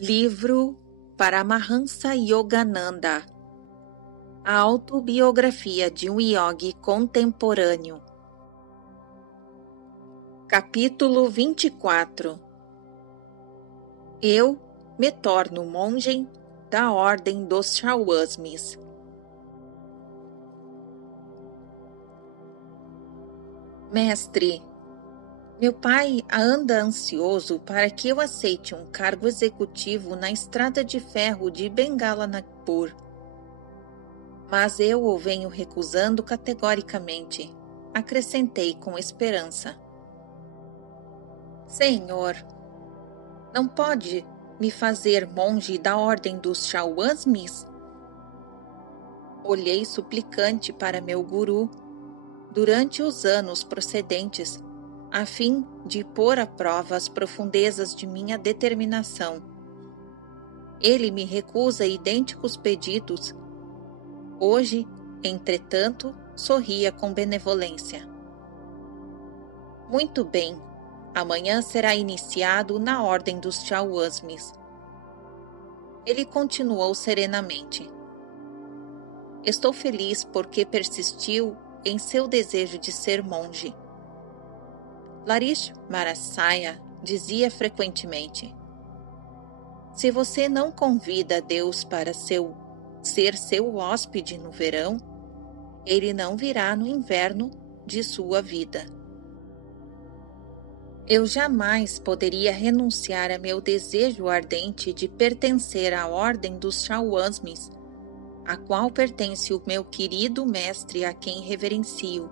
Livro Paramahansa Yogananda. A autobiografia de um yogi contemporâneo. Capítulo 24. Eu me torno monge da Ordem dos Chauasmis. Mestre, meu pai anda ansioso para que eu aceite um cargo executivo na estrada de ferro de Bengalanagpur. Mas eu o venho recusando categoricamente, acrescentei com esperança. Senhor, não pode me fazer monge da Ordem dos Chauasmis? Olhei suplicante para meu guru durante os anos procedentes, a fim de pôr à prova as profundezas de minha determinação. Ele me recusa idênticos pedidos. Hoje, entretanto, sorria com benevolência. Muito bem, amanhã será iniciado na Ordem dos Chauasmis. Ele continuou serenamente. Estou feliz porque persistiu em seu desejo de ser monge. Larish Marasaya dizia frequentemente: se você não convida Deus para ser seu hóspede no verão, ele não virá no inverno de sua vida. Eu jamais poderia renunciar a meu desejo ardente de pertencer à Ordem dos Chauasmis, a qual pertence o meu querido mestre a quem reverencio.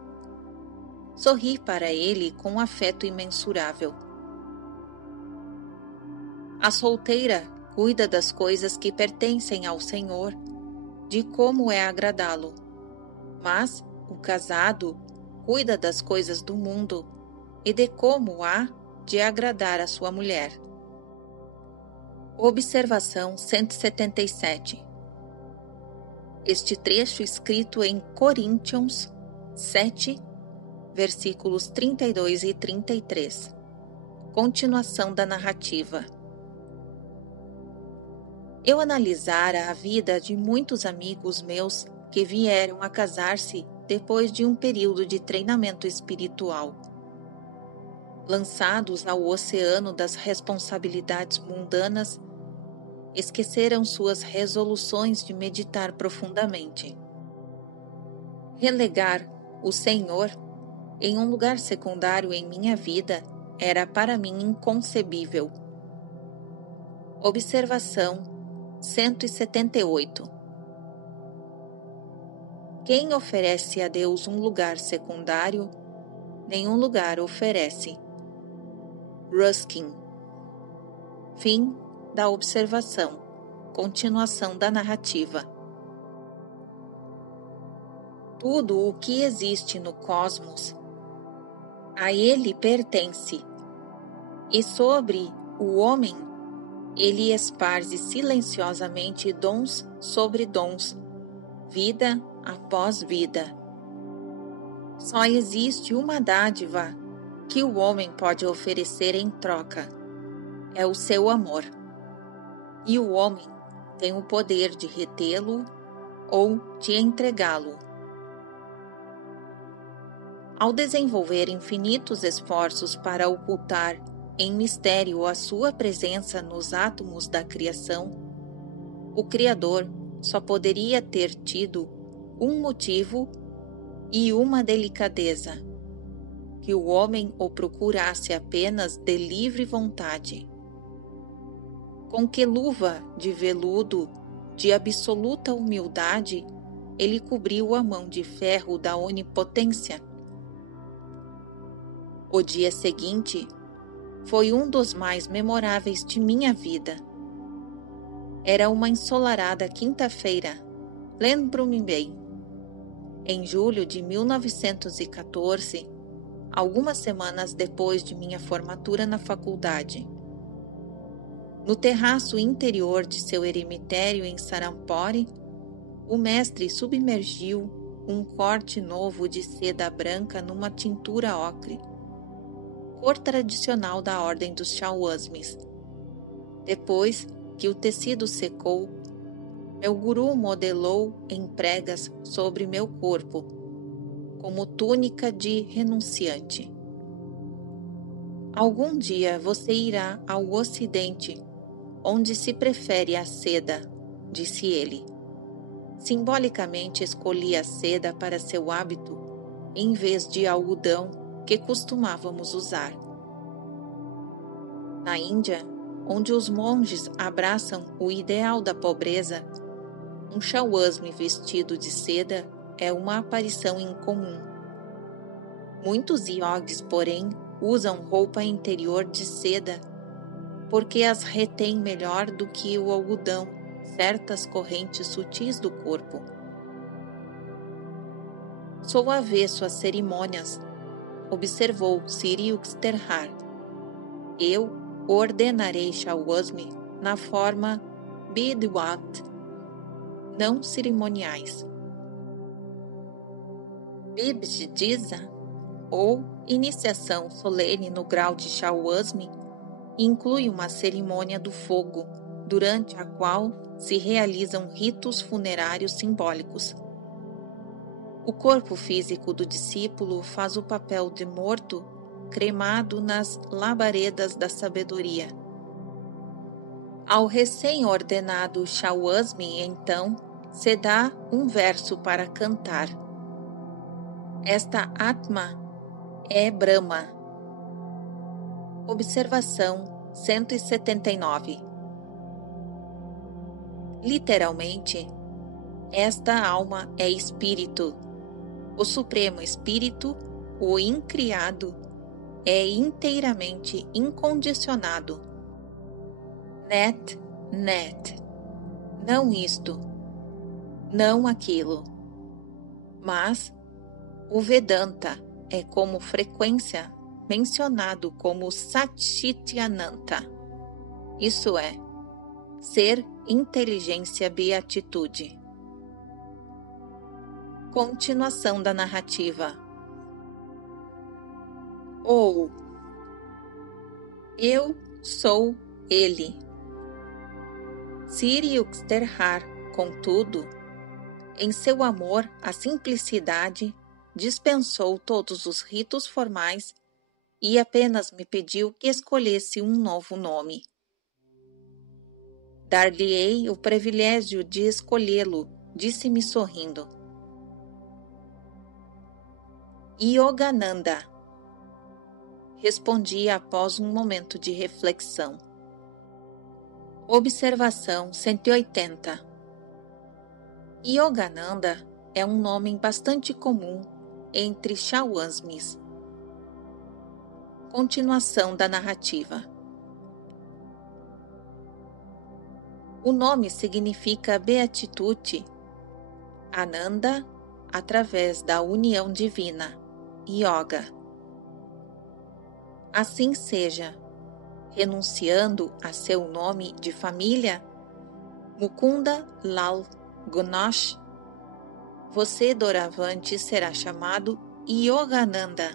Sorri para ele com afeto imensurável. A solteira cuida das coisas que pertencem ao Senhor, de como é agradá-lo, mas o casado cuida das coisas do mundo e de como há de agradar a sua mulher. Observação 177. Este trecho escrito em Coríntios 7, versículos 32 e 33. Continuação da narrativa. Eu analisara a vida de muitos amigos meus que vieram a casar-se depois de um período de treinamento espiritual. Lançados ao oceano das responsabilidades mundanas, esqueceram suas resoluções de meditar profundamente. Relegar o Senhor em um lugar secundário em minha vida era para mim inconcebível. Observação 178. Quem oferece a Deus um lugar secundário, nenhum lugar oferece. Ruskin. Fim da observação. Continuação da narrativa. Tudo o que existe no cosmos a ele pertence, e sobre o homem ele esparze silenciosamente dons sobre dons, vida após vida. Só existe uma dádiva que o homem pode oferecer em troca: é o seu amor. E o homem tem o poder de retê-lo ou de entregá-lo. Ao desenvolver infinitos esforços para ocultar em mistério a sua presença nos átomos da criação, o Criador só poderia ter tido um motivo e uma delicadeza: que o homem o procurasse apenas de livre vontade. Com que luva de veludo de absoluta humildade ele cobriu a mão de ferro da onipotência. O dia seguinte foi um dos mais memoráveis de minha vida. Era uma ensolarada quinta-feira, lembro-me bem, em julho de 1914, algumas semanas depois de minha formatura na faculdade. No terraço interior de seu eremitério em Sarampore, o mestre submergiu um corte novo de seda branca numa tintura ocre, cor tradicional da Ordem dos Chauasmis. Depois que o tecido secou, meu guru modelou em pregas sobre meu corpo, como túnica de renunciante. Algum dia você irá ao Ocidente, onde se prefere a seda, disse ele. Simbolicamente escolhi a seda para seu hábito, em vez de algodão que costumávamos usar. Na Índia, onde os monges abraçam o ideal da pobreza, um chauasme vestido de seda é uma aparição incomum. Muitos iogues, porém, usam roupa interior de seda porque as retém melhor do que o algodão certas correntes sutis do corpo. Sou avesso às cerimônias, observou Sri Uksterhar. Eu ordenarei chauasme na forma Bidwat, não cerimoniais. Bibdiza, ou iniciação solene no grau de chauasme, inclui uma cerimônia do fogo, durante a qual se realizam ritos funerários simbólicos. O corpo físico do discípulo faz o papel de morto cremado nas labaredas da sabedoria. Ao recém-ordenado chauasme, então, se dá um verso para cantar. Esta Atma é Brahma. Observação 179. Literalmente, esta alma é espírito. O Supremo Espírito, o incriado, é inteiramente incondicionado. Net. Não isto, não aquilo. Mas o Vedanta é como frequência mencionado como Satchityananta. Isso é, ser, inteligência, beatitude. Continuação da narrativa. Ou eu sou ele. Sri Uksterhar, contudo, em seu amor à simplicidade, dispensou todos os ritos formais e apenas me pediu que escolhesse um novo nome. Dar-lhe-ei o privilégio de escolhê-lo, disse-me sorrindo. Yogananda, respondi após um momento de reflexão. Observação 180. Yogananda é um nome bastante comum entre chauasmes. Continuação da narrativa. O nome significa beatitude, Ananda, através da união divina, Yoga. Assim seja, renunciando a seu nome de família, Mukunda Lal Ganesh, você doravante será chamado Yogananda,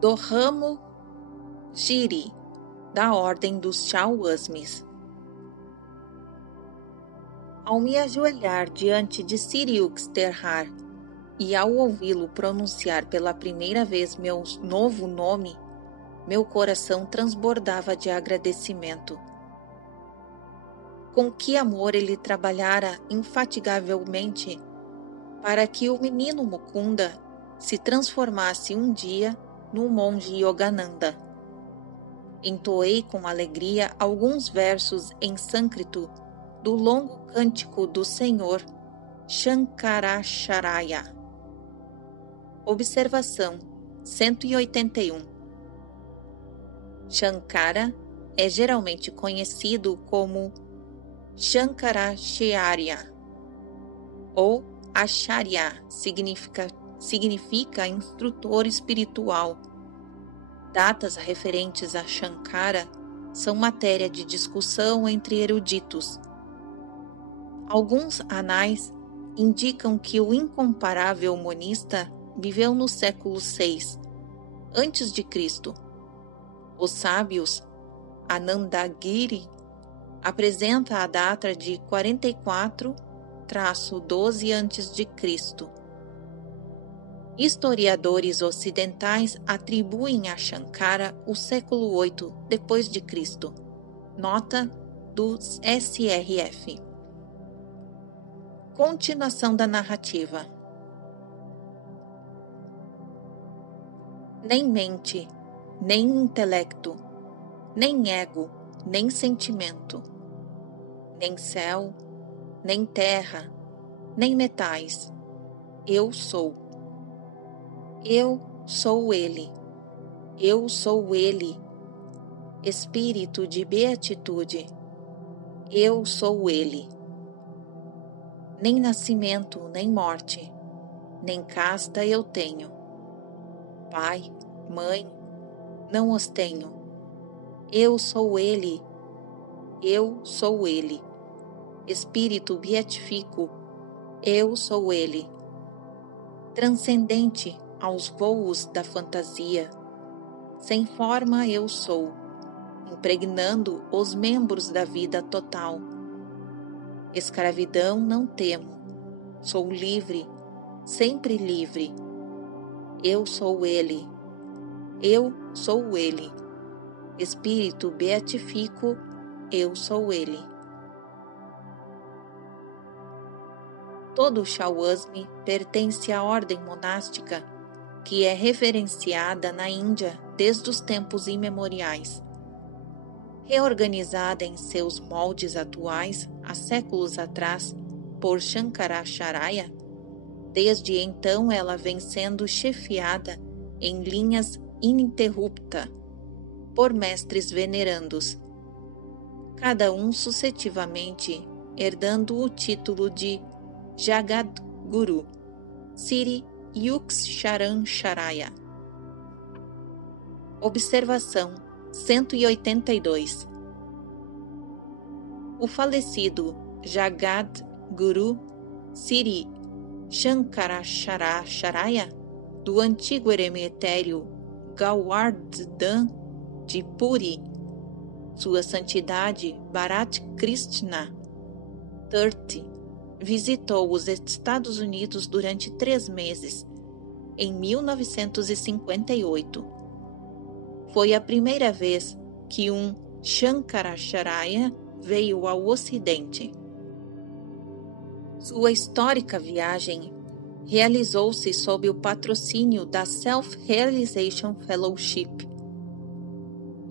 do ramo Giri, da ordem dos chauasmes. Ao me ajoelhar diante de Sri Uksterhar e ao ouvi-lo pronunciar pela primeira vez meu novo nome, meu coração transbordava de agradecimento. Com que amor ele trabalhara infatigavelmente para que o menino Mukunda se transformasse um dia no monge Yogananda. Entoei com alegria alguns versos em sânscrito do longo cântico do Senhor Shankaracharya. Observação 181. Shankara é geralmente conhecido como Shankaracharya ou Acharya, significa instrutor espiritual. Datas referentes a Shankara são matéria de discussão entre eruditos. Alguns anais indicam que o incomparável monista viveu no século VI, antes de Cristo. Os sábios Anandagiri apresenta a data de 44-12 a.C. Historiadores ocidentais atribuem a Shankara o século 8 d.C. Nota do SRF. Continuação da narrativa. Nem mente, nem intelecto, nem ego, nem sentimento, nem céu, nem terra, nem metais. Eu sou. Eu sou Ele. Eu sou Ele. Espírito de beatitude. Eu sou Ele. Nem nascimento, nem morte, nem casta eu tenho. Pai, mãe, não os tenho. Eu sou Ele. Eu sou Ele. Espírito beatifico. Eu sou Ele. Transcendente aos voos da fantasia. Sem forma eu sou, impregnando os membros da vida total. Escravidão não temo. Sou livre, sempre livre. Eu sou Ele. Eu sou Ele. Espírito beatifico, eu sou Ele. Todo Shawasmi pertence à ordem monástica que é reverenciada na Índia desde os tempos imemoriais. Reorganizada em seus moldes atuais há séculos atrás por Shankaracharya, desde então ela vem sendo chefiada em linhas ininterrupta por mestres venerandos, cada um sucessivamente herdando o título de Jagadguru, Sri Yuksharan-Charaya. Observação 182. O falecido Jagadguru Sri Shankaracharya, do antigo eremitério Govardhan de Puri, Sua Santidade Bharat Krishna III, visitou os Estados Unidos durante 3 meses, em 1958. Foi a primeira vez que um Shankaracharya veio ao Ocidente. Sua histórica viagem realizou-se sob o patrocínio da Self-Realization Fellowship.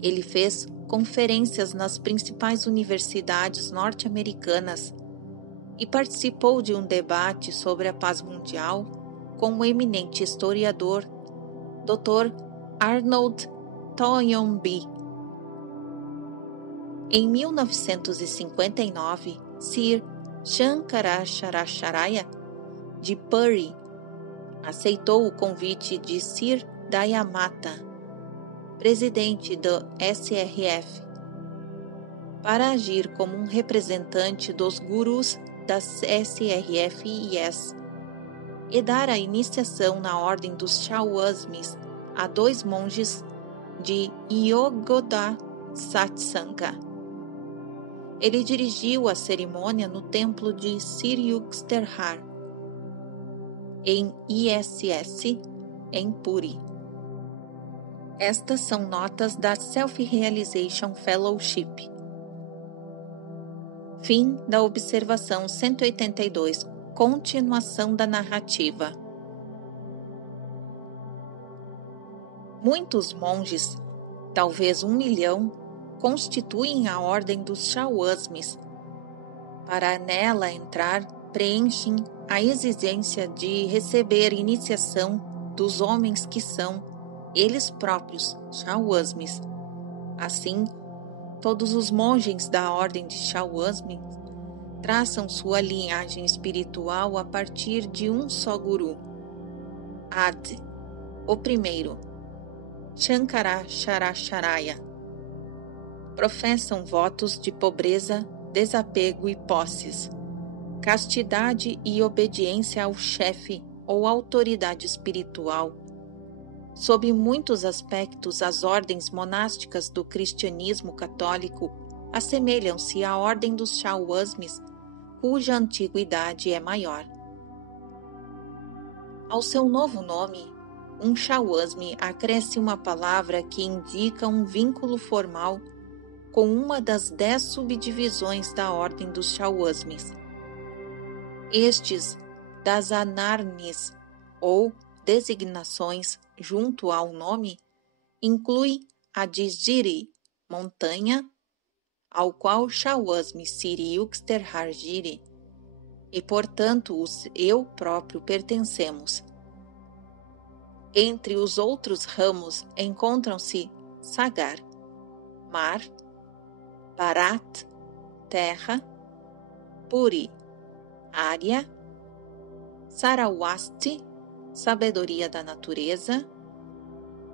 Ele fez conferências nas principais universidades norte-americanas e participou de um debate sobre a paz mundial com o eminente historiador Dr. Arnold Toynbee. Em 1959, Sir Shankaracharya de Puri aceitou o convite de Sir Dayamata, presidente do SRF, para agir como um representante dos gurus das SRF-IS e dar a iniciação na ordem dos Shawasmis a 2 monges de Yogoda Satsanga. Ele dirigiu a cerimônia no templo de Sri Yuksthar, em ISS, em Puri. Estas são notas da Self-Realization Fellowship. Fim da observação 182. Continuação da narrativa. Muitos monges, talvez 1 milhão, constituem a ordem dos Shawasmis. Para nela entrar, preenchem a exigência de receber iniciação dos homens que são, eles próprios, Shawasmis. Assim, todos os monges da ordem de Shawasmi traçam sua linhagem espiritual a partir de um só guru, Ad, o primeiro, Shankaracharya. Professam votos de pobreza, desapego e posses, castidade e obediência ao chefe ou autoridade espiritual. Sob muitos aspectos, as ordens monásticas do cristianismo católico assemelham-se à ordem dos Shawasmis, cuja antiguidade é maior. Ao seu novo nome, um Shawasmi acresce uma palavra que indica um vínculo formal com uma das 10 subdivisões da ordem dos Shawasmis. Estes das Anarnis, ou designações junto ao nome, inclui a de Giri, montanha, ao qual Shawasmi Siri Uxterhar Giri, e portanto eu próprio pertencemos. Entre os outros ramos encontram-se Sagar, mar, Bharat, terra, Puri, área, Sarawasti, sabedoria da natureza,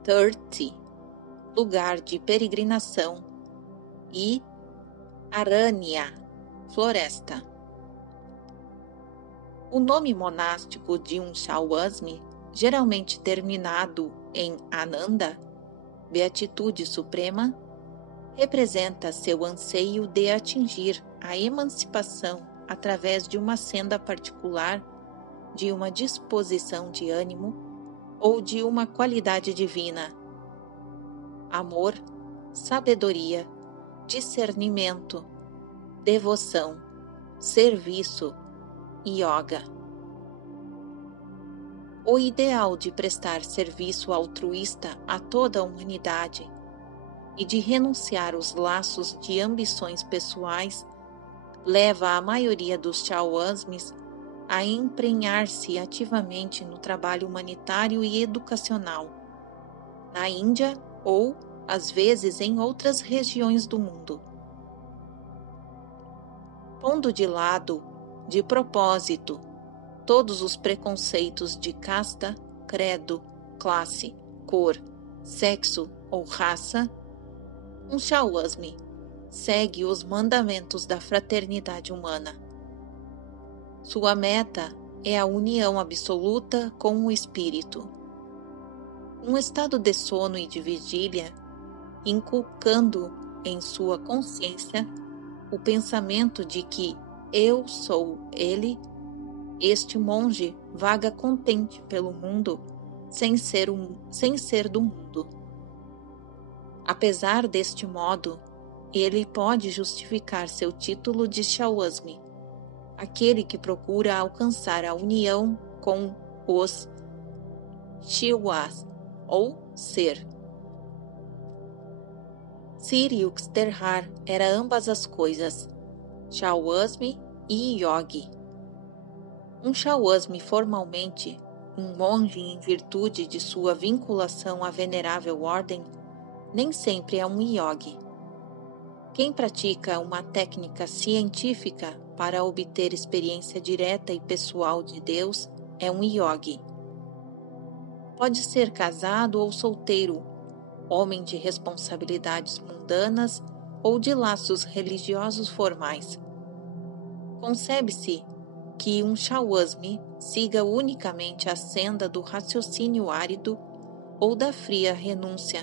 Tirthi, lugar de peregrinação, e Aranya, floresta. O nome monástico de um Shawasmi, geralmente terminado em Ananda, beatitude suprema, representa seu anseio de atingir a emancipação através de uma senda particular, de uma disposição de ânimo ou de uma qualidade divina. Amor, sabedoria, discernimento, devoção, serviço, yoga. O ideal de prestar serviço altruísta a toda a humanidade e de renunciar aos laços de ambições pessoais leva a maioria dos Shawasmis a emprenhar-se ativamente no trabalho humanitário e educacional, na Índia ou, às vezes, em outras regiões do mundo. Pondo de lado, de propósito, todos os preconceitos de casta, credo, classe, cor, sexo ou raça, um Shawasmi segue os mandamentos da fraternidade humana. Sua meta é a união absoluta com o espírito. Um estado de sono e de vigília, inculcando em sua consciência o pensamento de que eu sou ele, este monge vaga contente pelo mundo sem ser do mundo. Apesar deste modo, ele pode justificar seu título de Shawasmi, aquele que procura alcançar a união com os Shiwas, ou ser. Siri Uxterhar era ambas as coisas, Shawasmi e Yogi. Um Shawasmi formalmente, um monge em virtude de sua vinculação à venerável ordem, nem sempre é um Yogi. Quem pratica uma técnica científica para obter experiência direta e pessoal de Deus é um Yogi. Pode ser casado ou solteiro, homem de responsabilidades mundanas ou de laços religiosos formais. Concebe-se que um Shawasmi siga unicamente a senda do raciocínio árido ou da fria renúncia,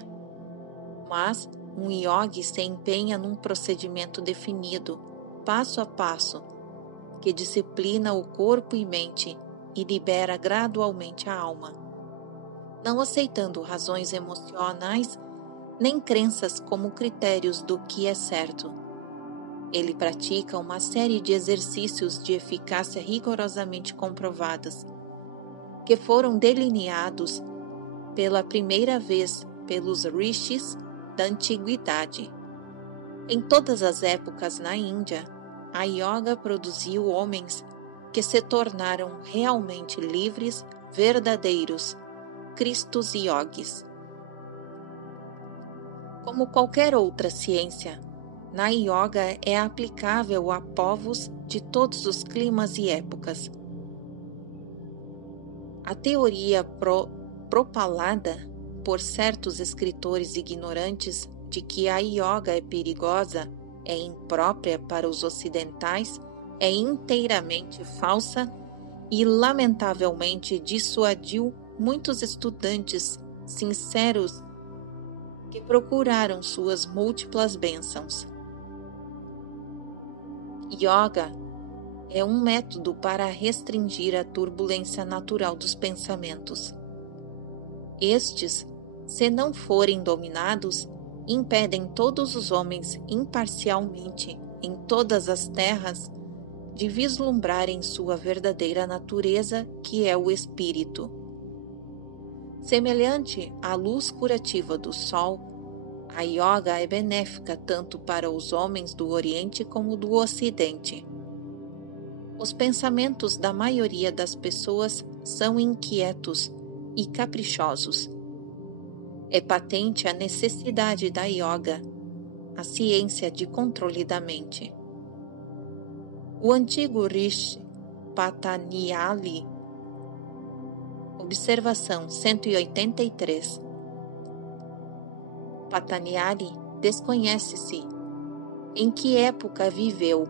mas um yogi se empenha num procedimento definido, passo a passo, que disciplina o corpo e mente e libera gradualmente a alma, não aceitando razões emocionais nem crenças como critérios do que é certo. Ele pratica uma série de exercícios de eficácia rigorosamente comprovadas, que foram delineados pela primeira vez pelos rishis da antiguidade. Em todas as épocas na Índia, a yoga produziu homens que se tornaram realmente livres, verdadeiros, Cristos yogis. Como qualquer outra ciência, na yoga é aplicável a povos de todos os climas e épocas. A teoria propalada por certos escritores ignorantes de que a yoga é perigosa, é imprópria para os ocidentais, é inteiramente falsa e, lamentavelmente, dissuadiu muitos estudantes sinceros que procuraram suas múltiplas bênçãos. Yoga é um método para restringir a turbulência natural dos pensamentos. Estes, se não forem dominados, impedem todos os homens imparcialmente em todas as terras de vislumbrarem sua verdadeira natureza, que é o espírito. Semelhante à luz curativa do sol, a yoga é benéfica tanto para os homens do Oriente como do Ocidente. Os pensamentos da maioria das pessoas são inquietos e caprichosos. É patente a necessidade da yoga, a ciência de controle da mente. O antigo Rishi Patanjali, observação 183. Patanjali desconhece-se em que época viveu,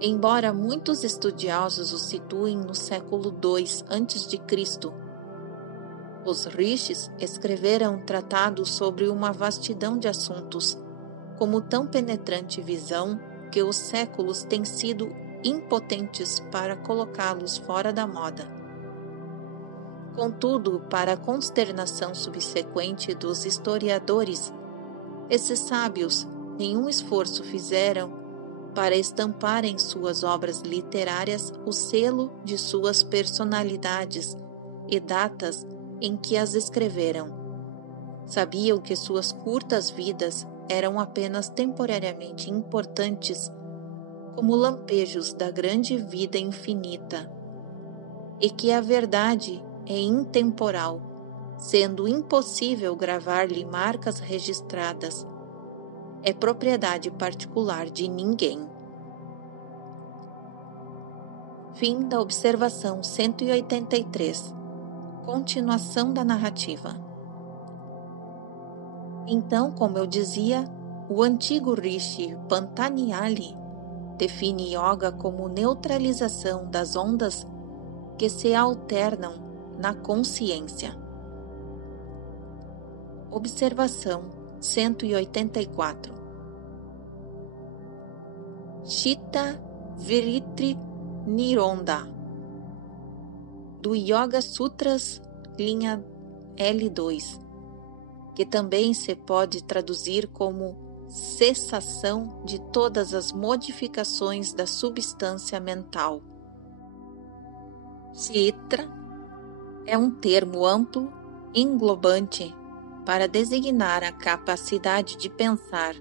embora muitos estudiosos o situem no século II a.C. Os rishis escreveram tratados sobre uma vastidão de assuntos, como tão penetrante visão que os séculos têm sido impotentes para colocá-los fora da moda. Contudo, para a consternação subsequente dos historiadores, esses sábios nenhum esforço fizeram para estampar em suas obras literárias o selo de suas personalidades e datas em que as escreveram. Sabiam que suas curtas vidas eram apenas temporariamente importantes, como lampejos da grande vida infinita, e que a verdade é intemporal, sendo impossível gravar-lhe marcas registradas. É propriedade particular de ninguém. Fim da observação 183. Continuação da narrativa. Então, como eu dizia, o antigo Rishi Patanjali define yoga como neutralização das ondas que se alternam na consciência. Observação 184. Chitta Vritti Nironda, do Yoga Sutras, linha L2, que também se pode traduzir como cessação de todas as modificações da substância mental. Chitta é um termo amplo, englobante, para designar a capacidade de pensar.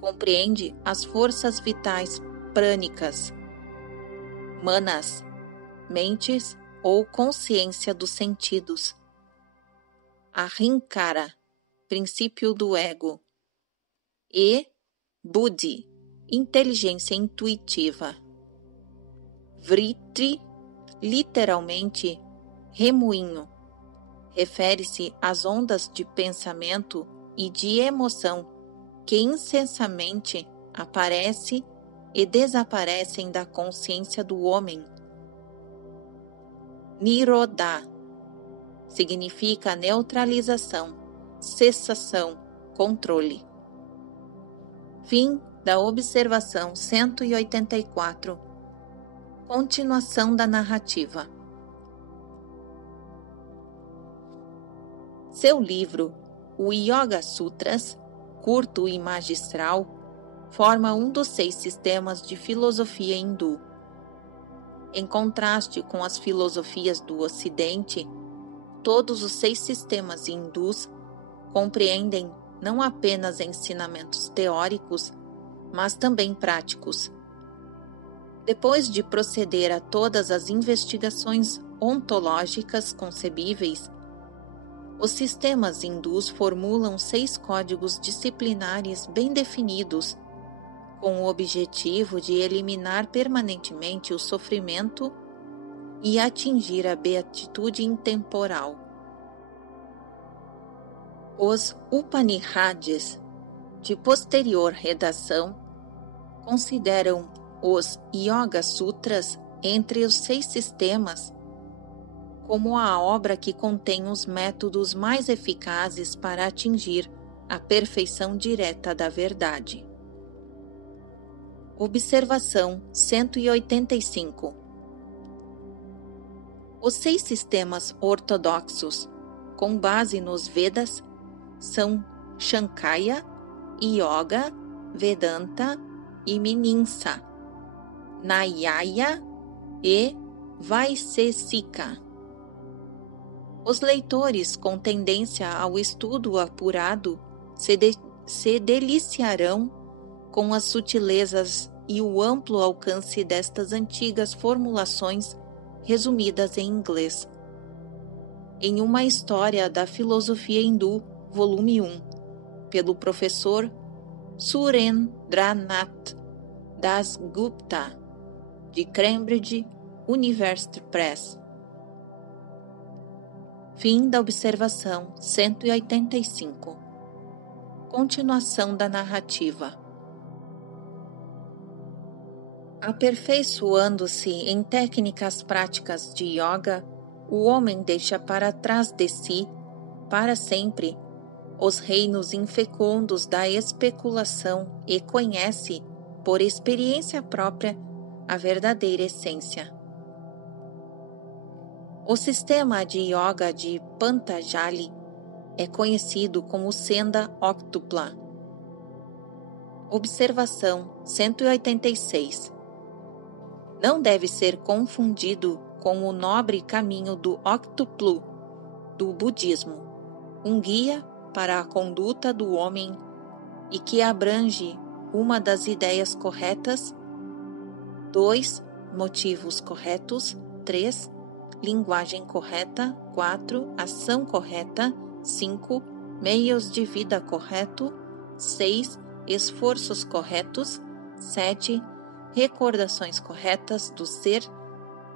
Compreende as forças vitais prânicas, manas, mentes ou consciência dos sentidos. Ahankara, princípio do ego, e Buddhi, inteligência intuitiva. Vritti, literalmente remoinho, refere-se às ondas de pensamento e de emoção que incessantemente aparecem e desaparecem da consciência do homem. Nirodha significa neutralização, cessação, controle. Fim da observação 184. Continuação da narrativa. Seu livro, o Yoga Sutras, curto e magistral, forma um dos 6 sistemas de filosofia hindu. Em contraste com as filosofias do Ocidente, todos os 6 sistemas hindus compreendem não apenas ensinamentos teóricos, mas também práticos. Depois de proceder a todas as investigações ontológicas concebíveis, os sistemas hindus formulam 6 códigos disciplinares bem definidos, com o objetivo de eliminar permanentemente o sofrimento e atingir a beatitude intemporal. Os Upanishads, de posterior redação, consideram os Yoga Sutras entre os 6 sistemas como a obra que contém os métodos mais eficazes para atingir a perfeição direta da verdade. Observação 185. Os 6 sistemas ortodoxos, com base nos Vedas, são Shankaya, Yoga, Vedanta e Mimamsa, Nyaya e Vaisesika. Os leitores com tendência ao estudo apurado se deliciarão com as sutilezas e o amplo alcance destas antigas formulações resumidas em inglês. Em Uma História da Filosofia Hindu, volume 1, pelo professor Surendranath Dasgupta, de Cambridge University Press. Fim da observação 185. Continuação da narrativa. Aperfeiçoando-se em técnicas práticas de yoga, o homem deixa para trás de si, para sempre, os reinos infecundos da especulação e conhece, por experiência própria, a verdadeira essência. O sistema de yoga de Patanjali é conhecido como Senda Octupla. Observação 186. Não deve ser confundido com o nobre caminho do Octuplo do budismo, um guia para a conduta do homem e que abrange uma das ideias corretas, 2. Motivos corretos, 3. Linguagem correta, 4. Ação correta, 5. Meios de vida correto, 6. Esforços corretos, 7. Recordações corretas do ser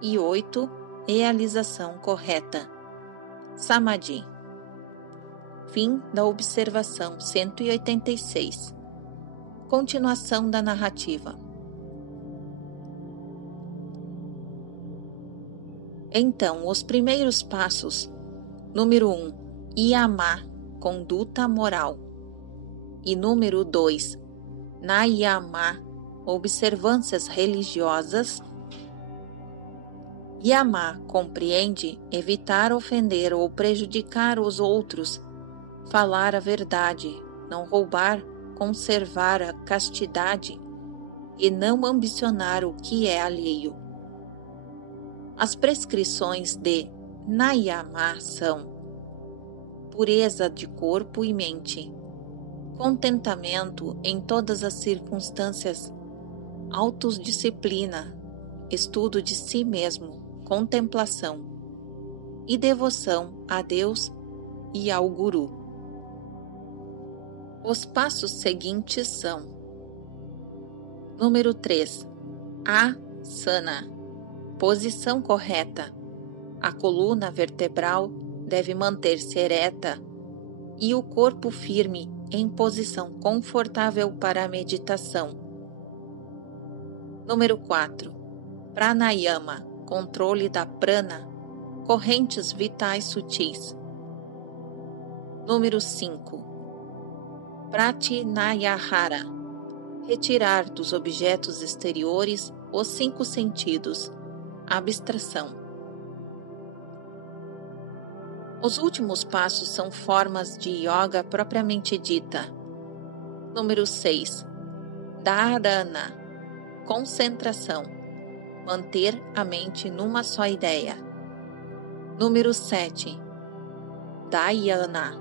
e 8. Realização correta. Samadhi. Fim da observação 186. Continuação da narrativa. Então, os primeiros passos. Número 1. Yama, conduta moral. E número 2. Nayama, observâncias religiosas. Yama compreende evitar ofender ou prejudicar os outros, falar a verdade, não roubar, conservar a castidade e não ambicionar o que é alheio. As prescrições de Nayama são pureza de corpo e mente, contentamento em todas as circunstâncias, autodisciplina, estudo de si mesmo, contemplação e devoção a Deus e ao Guru. Os passos seguintes são: número 3. Asana, posição correta. A coluna vertebral deve manter-se ereta e o corpo firme em posição confortável para a meditação. Número 4. Pranayama, controle da prana, correntes vitais sutis. Número 5. Pratyahara, retirar dos objetos exteriores os 5 sentidos, abstração. Os últimos passos são formas de yoga propriamente dita. Número 6. Dharana, concentração, manter a mente numa só ideia. Número 7. Dhyana,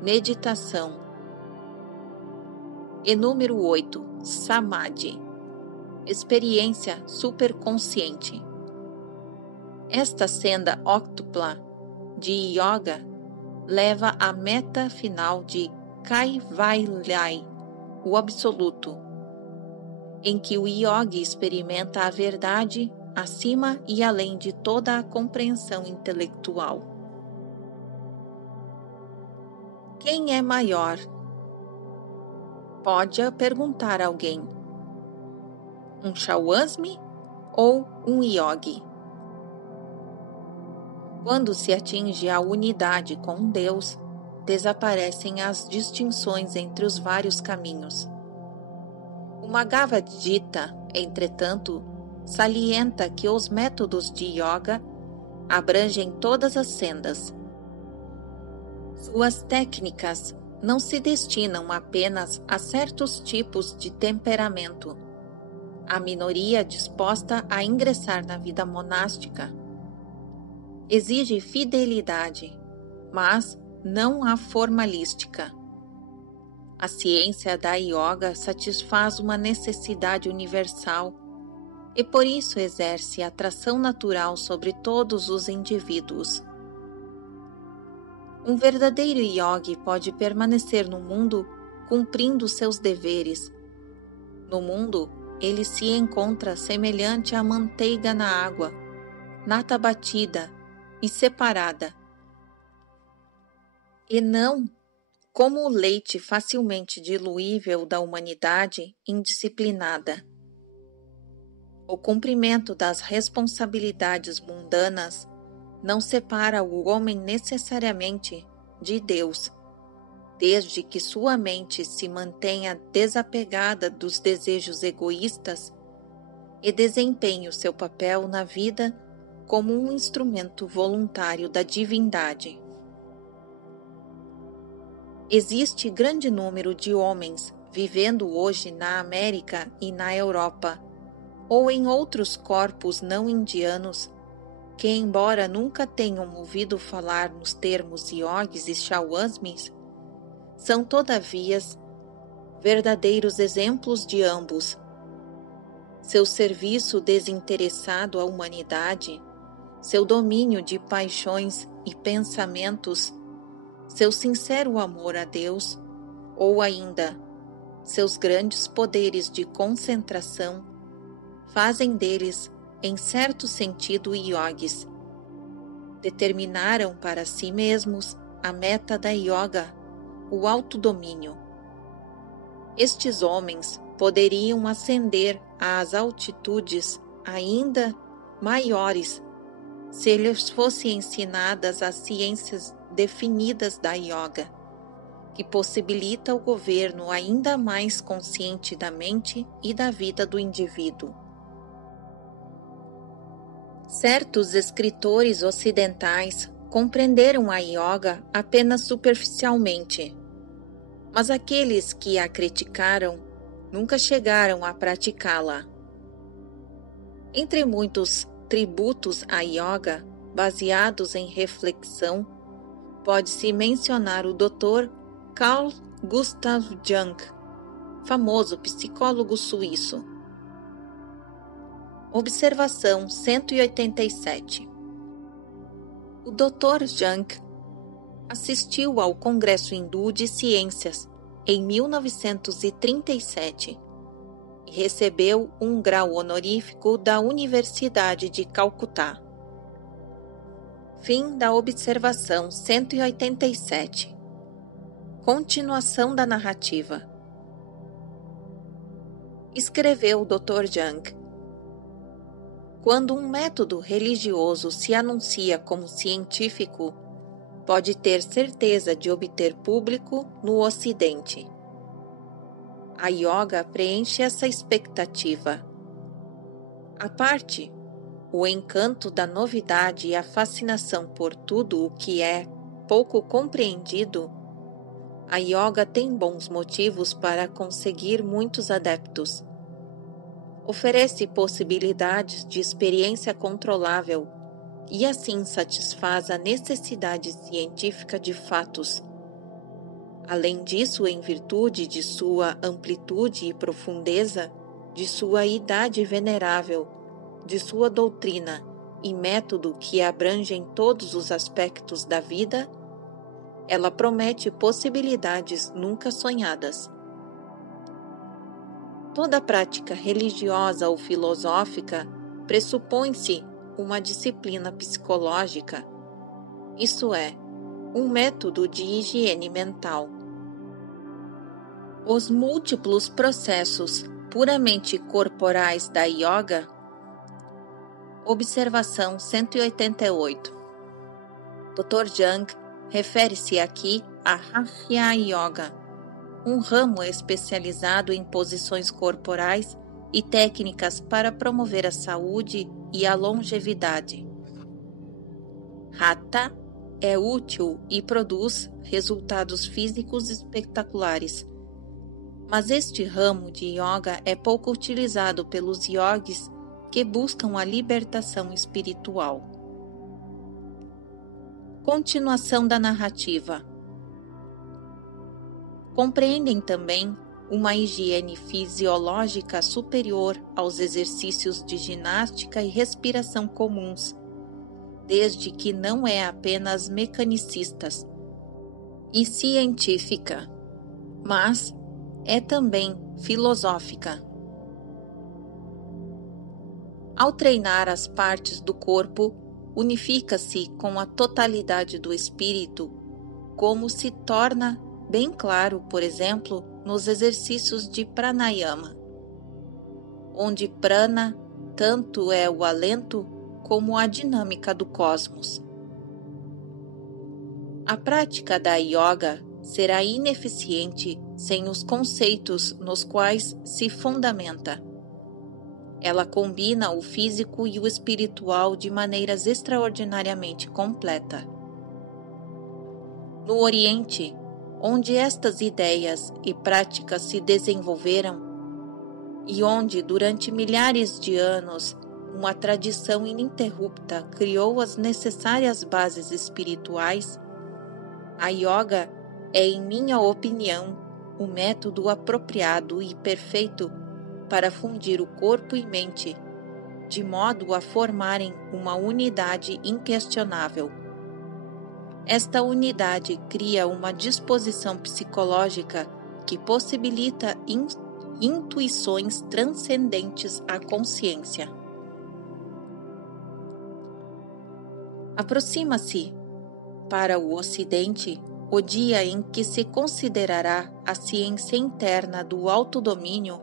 meditação. E número 8. Samadhi, experiência superconsciente. Esta senda octupla de yoga leva à meta final de Kaivalya, o absoluto, em que o yogi experimenta a verdade acima e além de toda a compreensão intelectual. Quem é maior? Pode perguntar a alguém. Um Shawasmi ou um yogi? Quando se atinge a unidade com Deus, desaparecem as distinções entre os vários caminhos. O Bhagavad Gita, entretanto, salienta que os métodos de yoga abrangem todas as sendas. Suas técnicas não se destinam apenas a certos tipos de temperamento, a minoria disposta a ingressar na vida monástica. Exige fidelidade, mas não a formalística. A ciência da yoga satisfaz uma necessidade universal e por isso exerce atração natural sobre todos os indivíduos. Um verdadeiro yogi pode permanecer no mundo cumprindo seus deveres. No mundo, ele se encontra semelhante à manteiga na água, nata batida e separada, e não como o leite facilmente diluível da humanidade indisciplinada. O cumprimento das responsabilidades mundanas não separa o homem necessariamente de Deus, desde que sua mente se mantenha desapegada dos desejos egoístas e desempenhe o seu papel na vida como um instrumento voluntário da divindade. Existe grande número de homens vivendo hoje na América e na Europa, ou em outros corpos não indianos, que, embora nunca tenham ouvido falar nos termos yogis e shawasmis, são todavia verdadeiros exemplos de ambos. Seu serviço desinteressado à humanidade, seu domínio de paixões e pensamentos, seu sincero amor a Deus, ou ainda seus grandes poderes de concentração, fazem deles, em certo sentido, yogis. Determinaram para si mesmos a meta da yoga, o autodomínio. Estes homens poderiam ascender às altitudes ainda maiores se lhes fossem ensinadas as ciências definidas da yoga, que possibilita o governo ainda mais consciente da mente e da vida do indivíduo. Certos escritores ocidentais compreenderam a yoga apenas superficialmente, mas aqueles que a criticaram nunca chegaram a praticá-la. Entre muitos tributos à yoga, baseados em reflexão, pode-se mencionar o Dr. Carl Gustav Jung, famoso psicólogo suíço. Observação 187. O Dr. Jung assistiu ao Congresso Hindu de Ciências em 1937 e recebeu um grau honorífico da Universidade de Calcutá. Fim da observação 187. Continuação da narrativa. Escreveu o Dr. Jung. Quando um método religioso se anuncia como científico, pode ter certeza de obter público no Ocidente. A yoga preenche essa expectativa. À parte o encanto da novidade e a fascinação por tudo o que é pouco compreendido, a yoga tem bons motivos para conseguir muitos adeptos. Oferece possibilidades de experiência controlável e assim satisfaz a necessidade científica de fatos. Além disso, em virtude de sua amplitude e profundeza, de sua idade venerável, de sua doutrina e método que abrangem todos os aspectos da vida, ela promete possibilidades nunca sonhadas. Toda prática religiosa ou filosófica pressupõe-se uma disciplina psicológica, isso é, um método de higiene mental. Os múltiplos processos puramente corporais da yoga. Observação 188. Dr. Jung refere-se aqui a Hatha Yoga, um ramo especializado em posições corporais e técnicas para promover a saúde e a longevidade. Hatha é útil e produz resultados físicos espetaculares, mas este ramo de yoga é pouco utilizado pelos yogis que buscam a libertação espiritual. Continuação da narrativa. Compreendem também uma higiene fisiológica superior aos exercícios de ginástica e respiração comuns, desde que não é apenas mecanicistas e científica, mas é também filosófica. Ao treinar as partes do corpo, unifica-se com a totalidade do espírito, como se torna bem claro, por exemplo, nos exercícios de pranayama, onde prana tanto é o alento como a dinâmica do cosmos. A prática da yoga será ineficiente sem os conceitos nos quais se fundamenta. Ela combina o físico e o espiritual de maneiras extraordinariamente completas. No Oriente, onde estas ideias e práticas se desenvolveram e onde, durante milhares de anos, uma tradição ininterrupta criou as necessárias bases espirituais, a yoga é, em minha opinião, o método apropriado e perfeito para fundir o corpo e mente, de modo a formarem uma unidade inquestionável. Esta unidade cria uma disposição psicológica que possibilita intuições transcendentes à consciência. Aproxima-se, para o Ocidente, o dia em que se considerará a ciência interna do autodomínio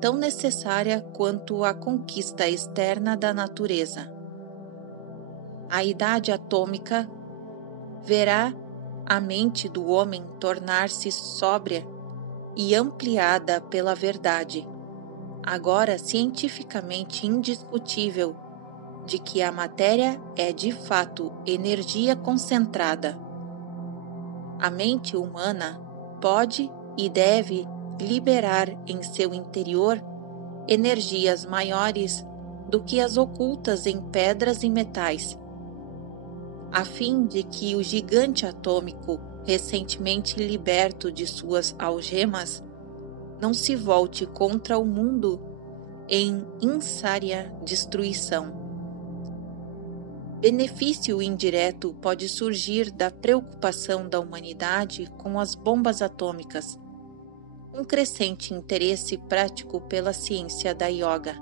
tão necessária quanto a conquista externa da natureza. A idade atômica verá a mente do homem tornar-se sóbria e ampliada pela verdade, agora cientificamente indiscutível, de que a matéria é de fato energia concentrada. A mente humana pode e deve liberar em seu interior energias maiores do que as ocultas em pedras e metais, a fim de que o gigante atômico, recentemente liberto de suas algemas, não se volte contra o mundo em insária destruição. Benefício indireto pode surgir da preocupação da humanidade com as bombas atômicas, um crescente interesse prático pela ciência da yoga.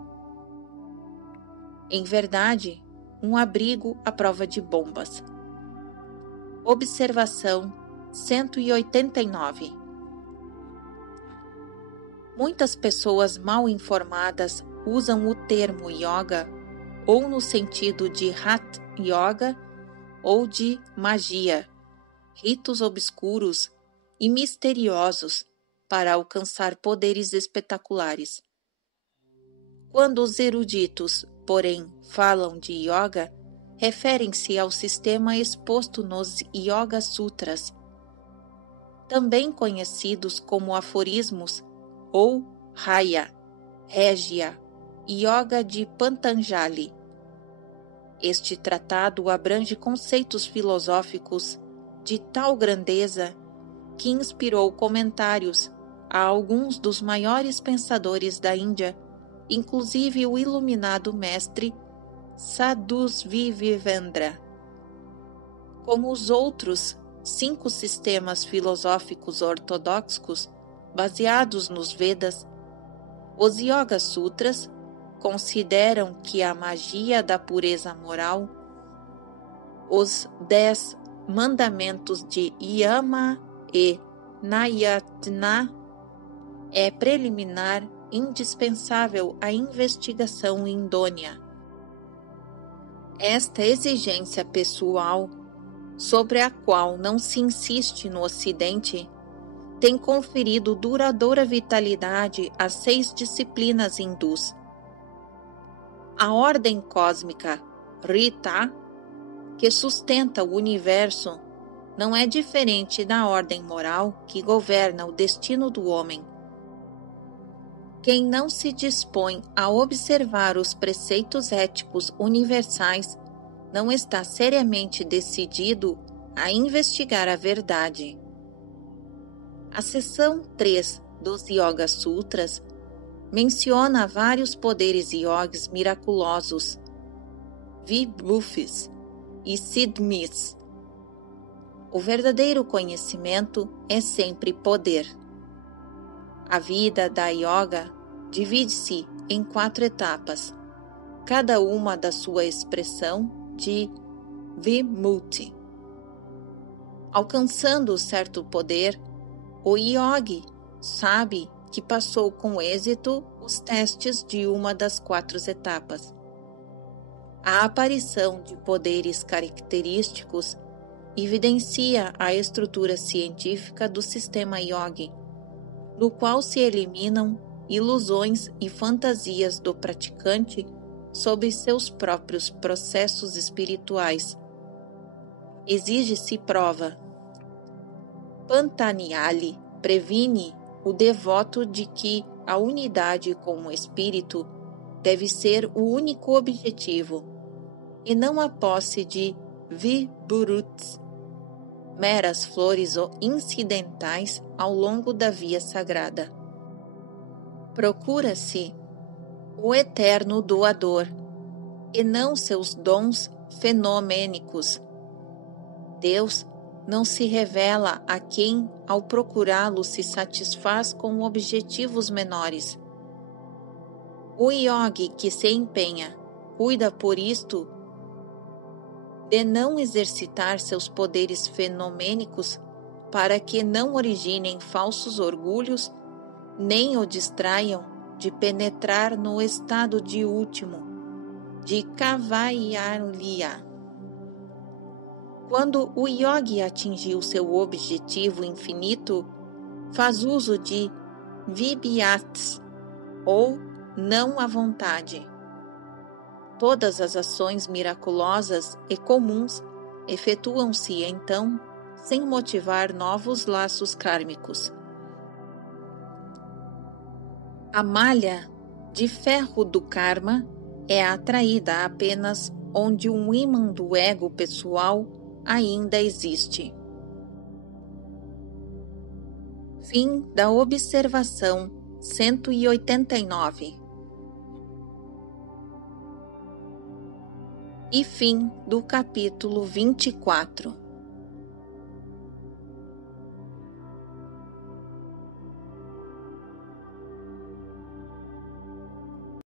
Em verdade, um abrigo à prova de bombas. Observação 189. Muitas pessoas mal informadas usam o termo yoga ou no sentido de Hatha Yoga ou de magia, ritos obscuros e misteriosos para alcançar poderes espetaculares. Quando os eruditos, porém, falam de yoga, referem-se ao sistema exposto nos Yoga Sutras, também conhecidos como aforismos ou Raya, Régia, Yoga de Patanjali. Este tratado abrange conceitos filosóficos de tal grandeza que inspirou comentários a alguns dos maiores pensadores da Índia, inclusive o iluminado mestre Sadhusvivendra. Como os outros 5 sistemas filosóficos ortodoxos baseados nos Vedas, os Yoga Sutras consideram que a magia da pureza moral, os 10 mandamentos de Yama e Nayatna, é preliminar indispensável à investigação idônea. Esta exigência pessoal, sobre a qual não se insiste no Ocidente, tem conferido duradoura vitalidade às 6 disciplinas hindus. A ordem cósmica Rita, que sustenta o universo, não é diferente da ordem moral que governa o destino do homem. Quem não se dispõe a observar os preceitos éticos universais não está seriamente decidido a investigar a verdade. A seção 3 dos Yoga Sutras menciona vários poderes yogis miraculosos, vibhufis e siddhis. O verdadeiro conhecimento é sempre poder. A vida da yoga divide-se em 4 etapas, cada uma da sua expressão de vimutti. Alcançando certo poder, o yogi sabe que passou com êxito os testes de uma das 4 etapas. A aparição de poderes característicos evidencia a estrutura científica do sistema yogi, no qual se eliminam ilusões e fantasias do praticante sobre seus próprios processos espirituais. Exige-se prova. Patanjali previne o devoto de que a unidade com o espírito deve ser o único objetivo, e não a posse de vibhutis, meras flores ou incidentais ao longo da via sagrada. Procura-se o eterno doador, e não seus dons fenomênicos. Deus não se revela a quem, ao procurá-lo, se satisfaz com objetivos menores. O yogi que se empenha, cuida por isto de não exercitar seus poderes fenomênicos para que não originem falsos orgulhos, nem o distraiam de penetrar no estado de último, de Kavaiyalya. Quando o yogi atingiu seu objetivo infinito, faz uso de vibhyats, ou não à vontade. Todas as ações miraculosas e comuns efetuam-se então sem motivar novos laços kármicos. A malha de ferro do karma é atraída apenas onde um ímã do ego pessoal ainda existe. Fim da observação 189. E fim do capítulo 24.